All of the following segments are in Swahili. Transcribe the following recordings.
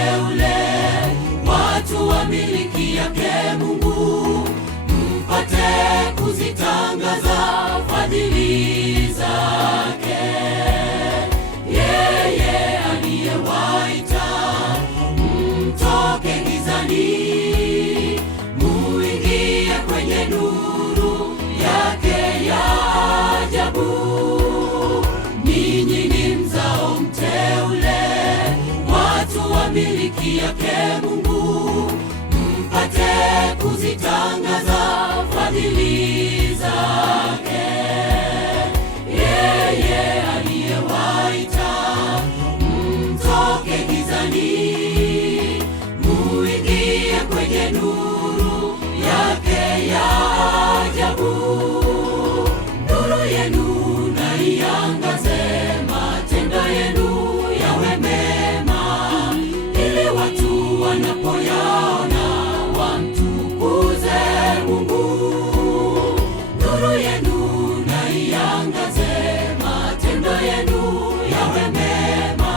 mteule, watu wa miliki yake Mungu, mpate kuzitangaza fadhili zake. Yeye aliyewaita mtoke gizani, muingie kwenye nuru yake ya ajabu. Ninyi ni mzao mteule, watu wa miliki yake Mungu, mpate kuzitangaza fadhili zake. Yeye aliyewaita mtoke gizani, muingie kwenye nuru yake ya ajabu. Nuru yenu na iangaze, matendo yenu yawe mema, ili watu wanapoyaona wamtukuze Mungu. Nuru yenu na iangaze, matendo yenu yawe mema,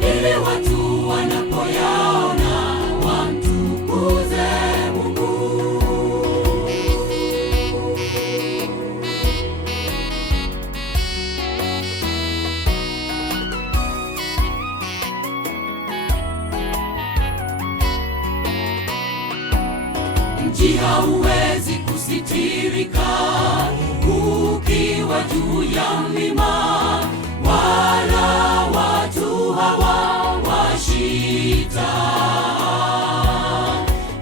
ili watu wanapoyaona wamtukuze Mungu. Mji hauwezi kusitirika ukiwa juu ya mlima, wala watu hawawashita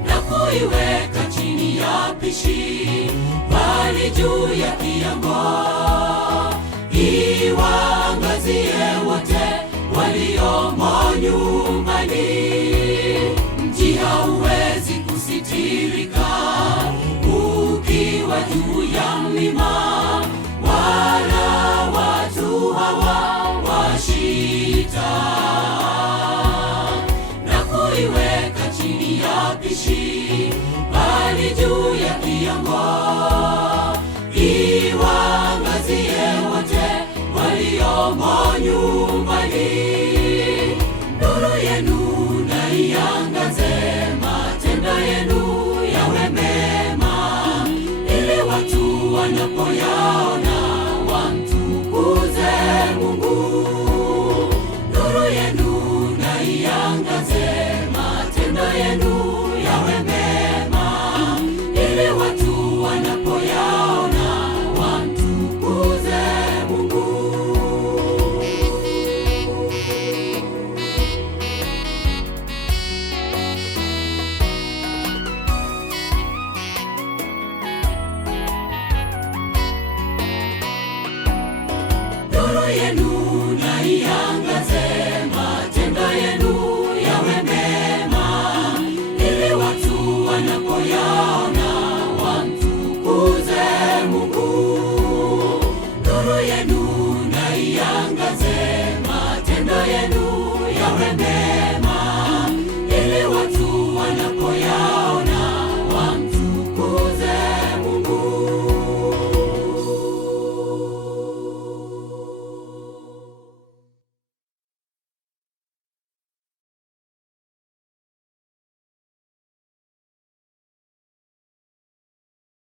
na kuiweka chini ya pishi, bali juu ya kiango iwaangazie wote waliomo nyumbani. Mji hauwezi kusitirika ukiwa juu ya mlima, wala watu hawawashita na kuiweka chini ya pishi, bali juu ya kiango iwaangazie wote waliomo nyumbani. Nuru yenu na iangaze, matendo yenu yawe mema, ili watu wanapoyaona wamtukuze Mungu. Nuru yenu na iangaze, matendo yenu yawe mema, ili watu wanapoyaona wamtukuze Mungu. Nuru yenu na iangaze, matendo yenu yawe mema, ili watu wanapoyaona wamtukuze Mungu. Nuru yenu na iangaze, matendo yenu yawe mema,